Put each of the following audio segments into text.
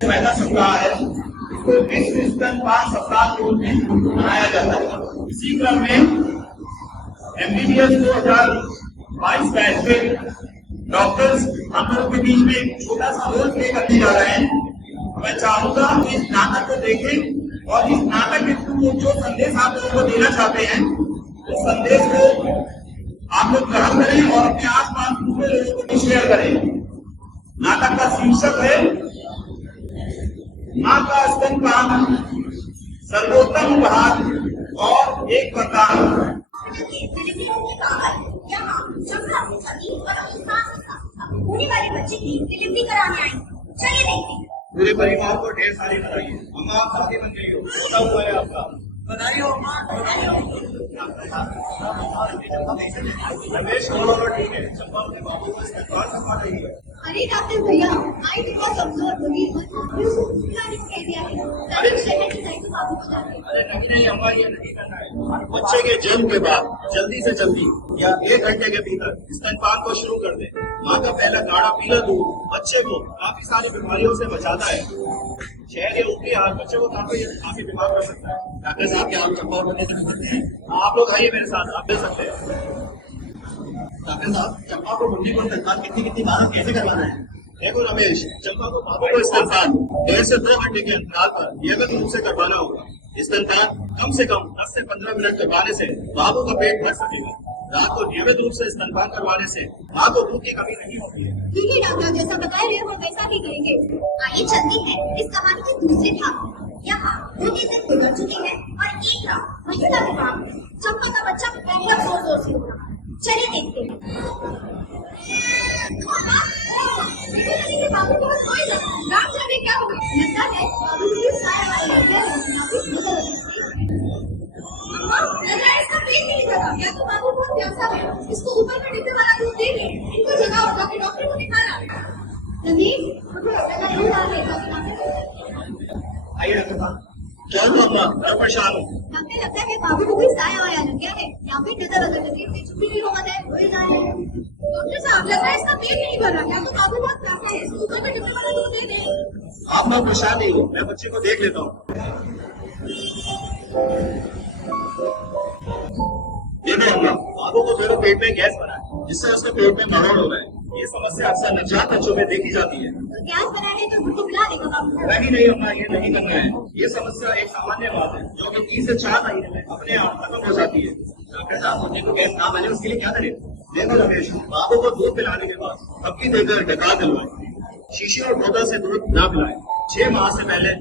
पहला सप्ताह है, इसको विश्व स्तनपान सप्ताह के रूप में मनाया जाता है। इसी क्रम में MBBS 2022 बैच में डॉक्टर्स हम लोगों के बीच में एक छोटा सा रोल प्ले करने जा रहे हैं। मैं चाहूंगा कि इस नाटक को देखें और इस नाटक के थ्रू जो संदेश आप लोगों को देना चाहते हैं उस संदेश को आप लोग ग्रहण करें और अपने आसपास दूसरे लोगों को भी शेयर करें। नाटक का शीर्षक है मां का स्तनपान, सर्वोत्तम उपहार और एक वरदान। होने वाले बच्चे की डिलीवरी कराने आई। चलिए देखते हैं। पूरे परिवार को ढेर सारी बधाई। अम्मा आप शादी बन गई हो, छोटा हुआ है आपका। बधाई हो अम्मा, बधाई हो। रमेश और ठीक है, चंपा अपने बाबू को स्तनपान करवा रही है। अरे डॉक्टर भैया, आई बिकॉज कमजोर होगी कह दिया है। अरे शहर की तो बाबू को जाते हैं। अरे नहीं अम्मा, ये नहीं करना है। बच्चे के जन्म के बाद जल्दी से जल्दी या 1 घंटे के भीतर स्तनपान को शुरू कर दे। माँ का पहला गाढ़ा पीला दूध बच्चे को काफी सारी बीमारियों से बचाता है। शहर या ऊपरी हाथ बच्चे को काफी बीमार कर सकता है। डॉक्टर साहब क्या आप चंपा बनने के सकते हैं? आप लोग आइए मेरे साथ, आप मिल सकते हैं। डॉक्टर साहब, चंपा को मुंडी को स्तनपान कितनी बार कैसे करवाना है? देखो रमेश, चंपा को बाबू को स्तनपान 1.5 से 2 घंटे के अंतराल पर नियमित रूप से करवाना होगा। स्तनपान कम से कम 10 से 15 मिनट करवाने से बाबू का पेट भर सकेगा। रात को नियमित रूप से स्तनपान करवाने से माँ को भूख की कमी नहीं होती है। ठीक है डॉक्टर, जैसा बता रहे हो वैसा ही करेंगे। आइए चलते हैं इस कहानी के दूसरे भाग में। यहाँ 2 दिन गुजर चुके हैं और एक रात महिला विभाग में चंपा का बच्चा बहुत जोर जोर से उठा। चलिए देखते हैं। बाबू बहुत सोए था। रात जाने क्या हुआ? लगता है बाबू को साया वाला लग गया है। अम्मा, लग रहा है इसका पेट नहीं भरा। या तो बाबू बहुत प्यासा है। इसको ऊपर का डिब्बे वाला दूध दे दे। इनको जगह होगा कि डॉक्टर को दिखाना। नवीन, उनको लगा दूध आ गया। आइए डॉक्टर साहब। क्या हुआ अम्मा? मैं परेशान हूँ। हमें लगता है बाबू को कोई साया वाया लग गया है या फिर नजर अगर लगी हुई छुट्टी की होगा है। डॉक्टर साहब, लग रहा है इसका पेट नहीं भरा। या तो बाबू बहुत प्यासा है। इसको ऊपर का डिब्बे वाला दूध दे दे। आप मैं परेशान नहीं हूँ, मैं बच्चे को देख लेता हूँ। देखो अम्मा, बाबू को दोनों पेट में गैस बना है जिससे उसके पेट में मरोड़ हो रहा है। ये समस्या अक्सर नवजात बच्चों में देखी जाती है। तो गैस बनाने तो उनको मिला देगा बाबू। नहीं अम्मा, ये नहीं करना है। ये समस्या एक सामान्य बात है जो कि 3 से 4 महीने में अपने आप खत्म हो जाती है। डॉक्टर साहब, मुझे को गैस ना बने उसके लिए क्या करें? देखो रमेश, बाबू को दूध पिलाने के बाद थपकी देकर डकार दिलवाए। शीशी और बोतल से दूध ना पिलाए। 6 माह से पहले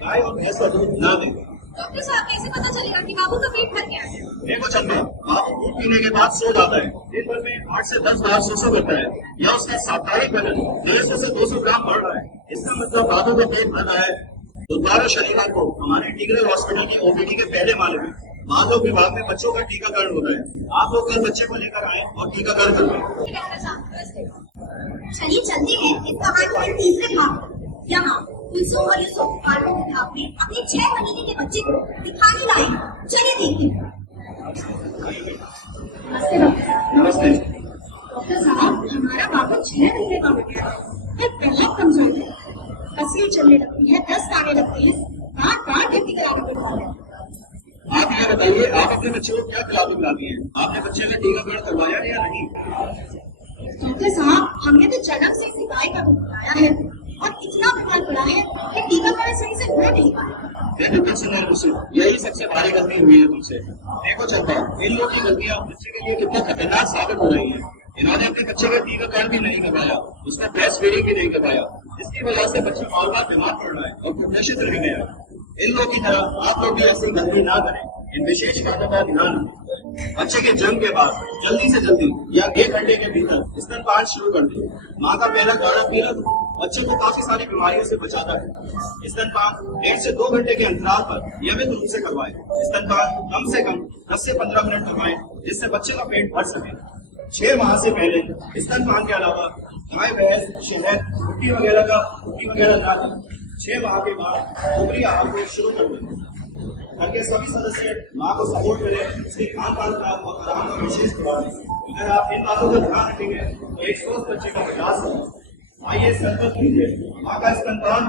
गाय और भैंस का दूध ना दें। डॉक्टर साहब, कैसे पता चलेगा कि बाबू का पेट भर गया है? देखो चंपा, बाबू दूध पीने के बाद सो जाता है। दिन भर में 8 से 10 बार सो करता है या उसका साप्ताहिक वजन 150 से 200 ग्राम बढ़ रहा है। इसका मतलब बाबू का पेट भर रहा है। बुधवार शनिवार को हमारे इंटीग्रल हॉस्पिटल की OPD के पहले माले में माँ लोग विभाग में बच्चों का टीकाकरण हो रहा है। आप लोग कल बच्चे को लेकर आए और टीकाकरण करवाएं। चलिए चलते हैं इस कहानी के तीसरे भाग में। यहाँ कुलसुम और यूसुफ पार्को विभाग में अपने 6 महीने के बच्चे को दिखाने लाए। चलिए देखते हैं। नमस्ते डॉक्टर। नमस्ते डॉक्टर साहब, हमारा बाबू 6 महीने का हो गया है। मैं बहुत कमजोर है। पसीने चलने लगती है, दस्त आने लगते हैं, बार भर्ती कराना पड़ता है। आप ये बताइए, आप अपने बच्चे को क्या खिलाती हैं? आपने बच्चे का टीकाकरण करवाया या नहीं? डॉक्टर साहब, हमने तो जन्म से इसे गाय का दूध पिलाया है और इतना बीमार पड़ा है कि टीकाकरण सही से हो नहीं पाया। यही सबसे भारी गलती हुई है तुमसे। देखो चंपा, इन लोगों की गलतियां बच्चे के लिए कितना खतरनाक साबित हो रही है। इन्होंने अपने बच्चे का टीकाकरण भी नहीं करवाया, उसका ब्रेस्ट फीडिंग भी नहीं करवाया। इसकी वजह से बच्चा बार बार बीमार पड़ रहा है और कुपोषित रह गया। इन लोगों की तरह आप लोग भी ऐसी गलती ना करें। इन विशेष बातों का ध्यान रखें। बच्चे के जन्म के बाद जल्दी से जल्दी या 1 घंटे के भीतर स्तनपान शुरू कर दें। माँ का पहला गाढ़ा पीला दूध बच्चे को काफी सारी बीमारियों से बचाता है। स्तनपान 1.5 से 2 घंटे के अंतराल पर नियमित रूप से करवाएं। स्तनपान कम से कम 10 से 15 मिनट करवाएं जिससे बच्चे का पेट भर सके। 6 माह से पहले स्तनपान के अलावा गाय भैंस शहद रोटी वगैरह ना दें। 6 माह के बाद ऊपरी आहार को शुरू कर दें। घर के सभी सदस्य माँ को सपोर्ट करें, उसके खान पान का और आराम का विशेष ध्यान दें। अगर आप इन बातों का ध्यान रखेंगे तो एक स्वस्थ बच्चे का विकास होगा। आइए संकल्प कीजिए माँ का स्तनपान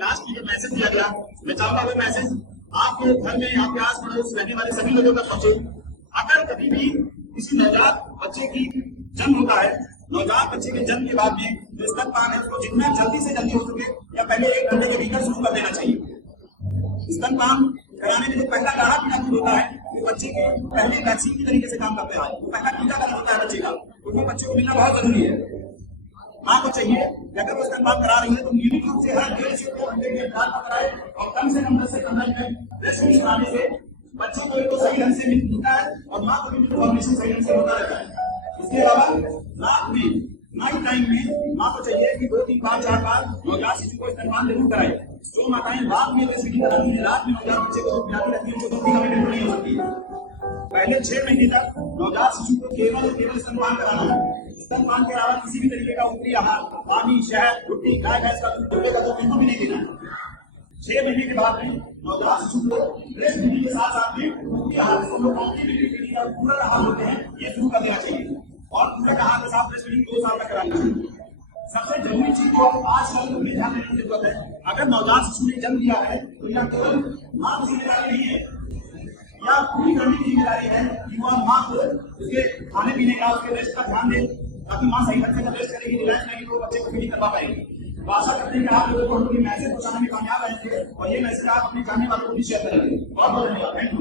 लास्ट में जो मैसेज दिया गया, मैं चाहूंगा वो मैसेज आपके घर में, आपके आस पड़ोस रहने वाले सभी लोगों तक पहुंचे। अगर कभी भी किसी नवजात बच्चे की जन्म होता है, नवजात बच्चे के जन्म के बाद में जो स्तनपान है उसको जितना जल्दी से जल्दी हो सके या पहले 1 घंटे के भीतर शुरू कर देना चाहिए। स्तनपान कराने में जो पहला गाढ़ा टीका होता है वो बच्चे के पहले वैक्सीन की तरीके से काम करते हैं। वो पहला टीकाकरण होता है बच्चे का, तो वो बच्चे को मिलना बहुत जरूरी है। माँ को चाहिए कि अगर वो स्तनपान करा रही है तो नियमित रूप से हर 1.5 से 2 घंटे के अंतराल पर कराए और कम से कम 10 से 15 मिनट ब्रेस्ट फीडिंग कराने से बच्चे को एक सही ढंग से मिलता है और माँ को भी फॉर्मेशन सही ढंग से होता रहता है। इसके अलावा रात में नाइट टाइम में माँ को चाहिए कि 2, 3, 5, 4 बार नवजात शिशु को स्तनपान जरूर कराए। जो माताएं रात में ब्रेस्ट फीडिंग कराती हैं, रात में नवजात बच्चे को पिलाती रहती है, उनको कमिटमेंट नहीं हो सकती है। पहले 6 महीने तक नवजात शिशु को केवल स्तनपान कराना है। स्तनपान के अलावा किसी भी तरीके का ऊपरी आहार, पानी, शहद, रोटी, गाय भैंस का दूध का तो बिल्कुल भी नहीं देना है। 6 महीने के बाद में नवजात शिशु को ब्रेस्ट फीडिंग के साथ साथ में ऊपरी आहार, जिसको हम लोग कॉम्प्लीमेंट्री फीडिंग और पूरक आहार होते हैं, ये शुरू कर देना चाहिए। और पूरक आहार के साथ ब्रेस्ट फीडिंग 2 साल तक करानी चाहिए। सबसे जरूरी चीज जो आजकल हमें ध्यान देने की जरूरत है, अगर नवजात शिशु ने जन्म लिया है तो यह केवल माँ की जिम्मेदारी नहीं है, या पूरी फैमिली की जिम्मेदारी है कि वो माँ को उसके खाने पीने का, उसके रेस्ट का ध्यान दे, ताकि माँ सही ढंग से रेस्ट करेगी, रिलैक्स रहेगी तो बच्चे को फीडिंग करवा पाएगी। तो आशा करते हैं कि आप लोगों को हम लोग ये मैसेज पहुंचाने में कामयाब रहेंगे और ये मैसेज आप अपने जानने वालों को भी शेयर करेंगे। बहुत बहुत धन्यवाद। Thank you.